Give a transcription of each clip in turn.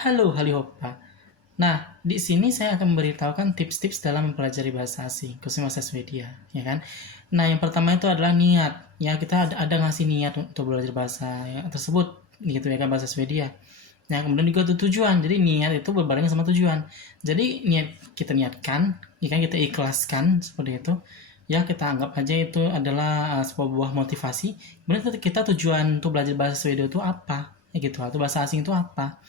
Halo, Halihopa. Nah, di sini saya akan memberitahukan tips-tips dalam mempelajari bahasa asing, khususnya bahasa Swedia, ya kan? Nah, yang pertama itu adalah niat. Ya, kita ada ngasih niat untuk belajar bahasa ya, tersebut, gitu ya kan, bahasa Swedia. Nah, kemudian juga tujuan. Jadi niat itu berbarengan sama tujuan. Jadi kita niatkan, ya kan, kita ikhlaskan seperti itu. Ya, kita anggap aja itu adalah sebuah buah motivasi. Kemudian kita tujuan untuk belajar bahasa Swedia itu apa? Ya gitu, atau bahasa asing itu apa?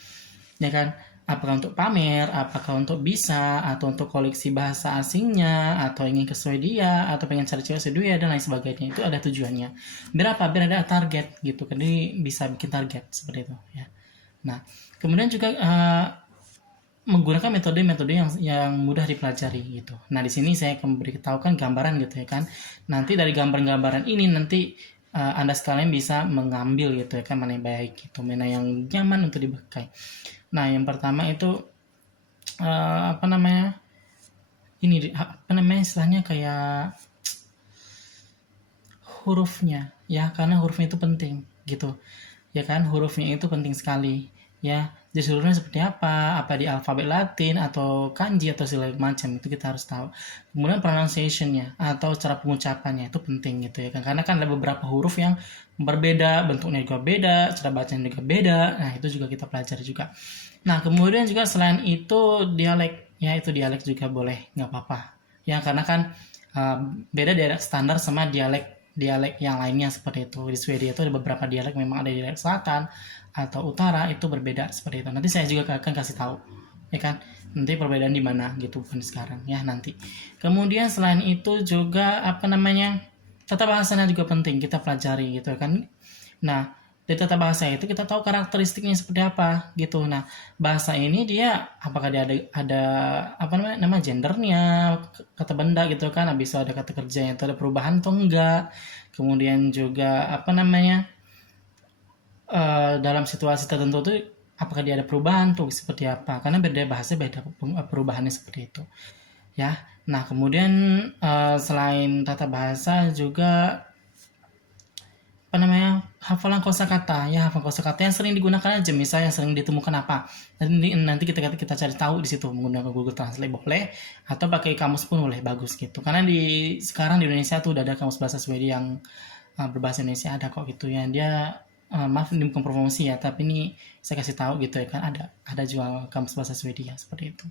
Ya kan, apakah untuk pamer, apakah untuk bisa, atau untuk koleksi bahasa asingnya, atau ingin ke Swedia, atau pengen cari cewek Swedia dan lain sebagainya. Itu ada tujuannya. Biar apa? Biar ada target gitu kan. Jadi bisa bikin target seperti itu ya. Nah, kemudian juga menggunakan metode-metode yang mudah dipelajari gitu. Nah, di sini saya akan memberitahukan gambaran gitu ya kan. Nanti dari gambaran-gambaran ini nanti Anda sekalian bisa mengambil gitu ya kan, mana yang baik gitu, mana yang nyaman untuk dipakai. Nah, yang pertama itu apa namanya? Ini apa namanya istilahnya kayak hurufnya ya, karena hurufnya itu penting gitu. Ya kan, hurufnya itu penting sekali. Ya, jadi hurufnya seperti apa di alfabet Latin atau kanji atau segala macam itu kita harus tahu. Kemudian pronunciation-nya atau cara pengucapannya itu penting gitu ya kan. Karena kan ada beberapa huruf yang berbeda, bentuknya juga beda, cara bacanya juga beda. Nah, itu juga kita pelajari juga. Nah, kemudian juga selain itu dialek, ya itu dialek juga boleh, nggak apa-apa. Ya, karena kan uh, beda dialek standar sama dialek yang lainnya seperti itu. Di Swedia itu ada beberapa dialek, memang ada dialek selatan atau utara itu berbeda seperti itu. Nanti saya juga akan kasih tahu, ya kan? Nanti perbedaan di mana gitu, bukan sekarang ya nanti. Kemudian selain itu juga apa namanya? Tata bahasanya juga penting kita pelajari gitu kan. Nah, dari tata bahasa itu kita tahu karakteristiknya seperti apa gitu. Nah, bahasa ini dia apakah dia ada apa namanya nama gendernya, kata benda gitu kan, habis itu ada kata kerjanya itu ada perubahan atau enggak. Kemudian juga apa namanya dalam situasi tertentu tuh apakah dia ada perubahan tuh seperti apa? Karena beda bahasa beda perubahannya seperti itu. Ya. Nah, kemudian selain tata bahasa juga apa namanya hafalan kosakata ya, hafal kosakata yang sering digunakan aja, misalnya yang sering ditemukan apa, nanti kita cari tahu di situ menggunakan Google Translate boleh, atau pakai kamus pun boleh, bagus gitu, karena sekarang di Indonesia tuh udah ada kamus bahasa Swedia yang berbahasa Indonesia, ada kok gitu ya, dia maaf ini bukan promosi ya, tapi ini saya kasih tahu gitu ya kan, ada jual kamus bahasa Swedia seperti itu.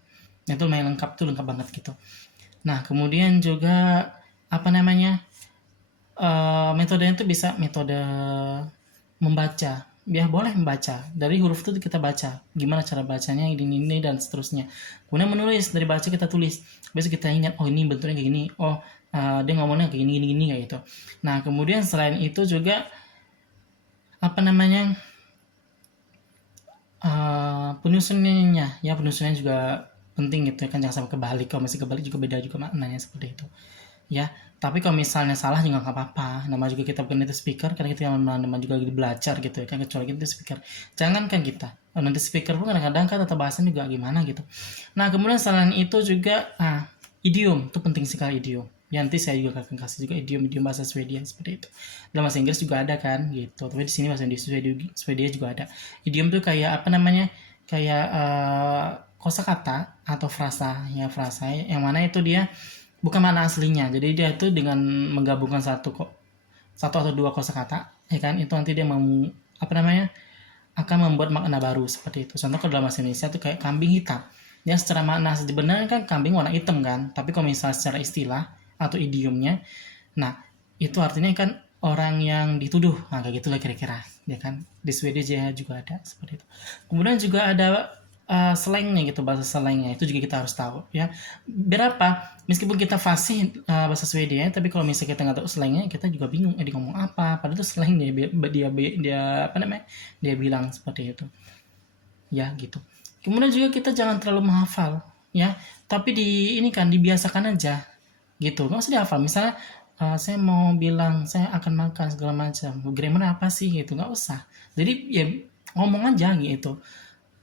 Nah, itu lumayan lengkap tuh, lengkap banget gitu. Nah, kemudian juga apa namanya metodenya itu bisa metode membaca, ya boleh membaca dari huruf itu kita baca gimana cara bacanya, ini dan seterusnya. Kemudian menulis, dari baca kita tulis, besok kita ingat oh ini bentuknya kayak gini, oh dia ngomongnya kayak gini gini gini kayak gitu. Nah, kemudian selain itu juga apa namanya penyusunannya, ya penyusunannya juga penting gitu ya kan, jangan sampai kebalik, kalau masih kebalik juga beda juga maknanya seperti itu ya. Tapi kalau misalnya salah juga nggak apa-apa, nama juga kita bukan native speaker, karena kita nama juga belajar gitu ya kan, kecuali kita speaker, jangan kan kita nanti speaker pun kadang-kadang kan tata bahasa juga gimana gitu. Nah, kemudian selain itu juga idiom itu penting sekali, idiom ya, nanti saya juga akan kasih juga idiom bahasa Swedia seperti itu. Dalam bahasa Inggris juga ada kan gitu, tapi di sini bahasa Swedia juga ada. Idiom tuh kayak apa namanya, kayak kosakata atau frasa ya, frasa yang mana itu dia bukan mana aslinya, jadi dia itu dengan menggabungkan satu atau dua kosakata ya kan, itu nanti dia apa namanya akan membuat makna baru seperti itu. Contoh kalau dalam bahasa Indonesia itu kayak kambing hitam, ya secara makna sebenarnya kan kambing warna hitam kan, tapi kalau misalnya secara istilah atau idiomnya, nah itu artinya kan orang yang dituduh, nah kayak gitulah kira-kira ya kan. Di Swedia juga ada seperti itu. Kemudian juga ada slangnya gitu, bahasa slangnya itu juga kita harus tahu ya. Berapa meskipun kita fasih bahasa Swedia, tapi kalau misalnya kita nggak tahu slangnya, kita juga bingung dia ngomong apa, padahal itu slang dia apa namanya dia bilang seperti itu ya gitu. Kemudian juga kita jangan terlalu menghafal ya, tapi ini kan dibiasakan aja gitu, nggak usah dihafal. Misalnya saya mau bilang saya akan makan segala macam, grammar apa sih gitu, nggak usah. Jadi ya ngomong aja gitu.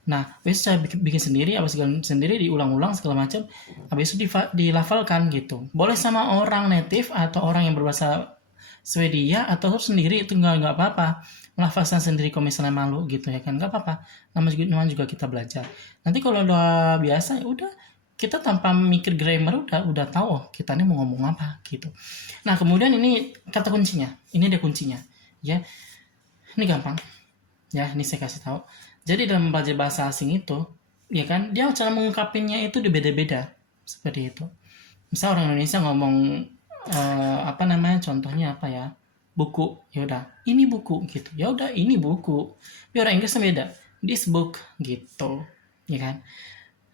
Nah, habis saya bikin sendiri, habis sendiri diulang-ulang segala macam, habis itu dilafalkan gitu. Boleh sama orang native atau orang yang berbahasa Swedia, atau sendiri itu nggak apa-apa. melafazkan sendiri kalau misalnya malu gitu ya kan, nggak apa-apa, namanya juga kita belajar. Nanti kalau udah biasa ya udah, kita tanpa mikir grammar udah tahu oh kita ini mau ngomong apa gitu. Nah kemudian ini kata kuncinya, ini ada kuncinya ya, ini gampang ya, ini saya kasih tahu. Jadi dalam belajar bahasa asing itu ya kan, dia cara mengungkapinnya itu beda-beda seperti itu. Misal orang Indonesia ngomong apa namanya, contohnya apa ya, buku, ya udah ini buku gitu, ya udah ini buku. Tapi orang Inggris beda, this book gitu ya kan.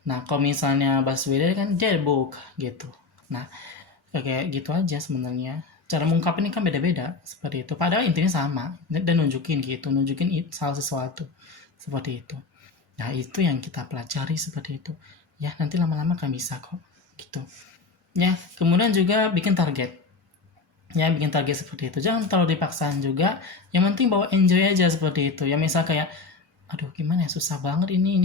Nah kalau misalnya bahasa beda kan their book gitu. Nah kayak gitu aja sebenarnya, cara mengungkapin ini kan beda-beda seperti itu, padahal intinya sama dan nunjukin gitu, nunjukin salah sesuatu seperti itu. Nah itu yang kita pelajari seperti itu ya, nanti lama-lama kan bisa kok gitu ya. Kemudian juga bikin target ya, bikin target seperti itu, jangan terlalu dipaksaan juga, yang penting bawa enjoy aja seperti itu ya. Misal kayak aduh gimana ya, susah banget ini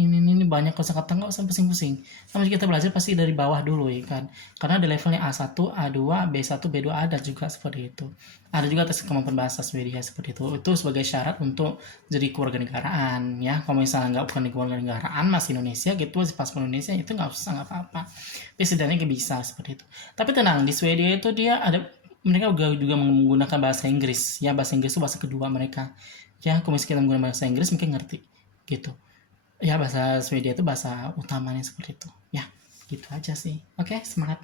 banyak kosakata, nggak usah pusing-pusing. Namanya kita belajar pasti dari bawah dulu ya kan, karena ada levelnya A1, A2, B1, B2, ada juga seperti itu. Ada juga tes kemampuan bahasa Swedia seperti itu sebagai syarat untuk jadi kewarganegaraan ya. Kalau misalnya nggak, bukan di kewarganegaraan masih Indonesia gitu, masih paspor Indonesia, itu nggak usah, nggak apa-apa, tapi setidaknya bisa seperti itu. Tapi tenang, di Swedia itu dia ada, mereka juga menggunakan bahasa Inggris ya, bahasa Inggris itu bahasa kedua mereka ya. Kalau misalnya kita menggunakan bahasa Inggris mungkin ngerti gitu ya, bahasa Swedia itu bahasa utamanya seperti itu ya. Gitu aja sih. Oke, semangat.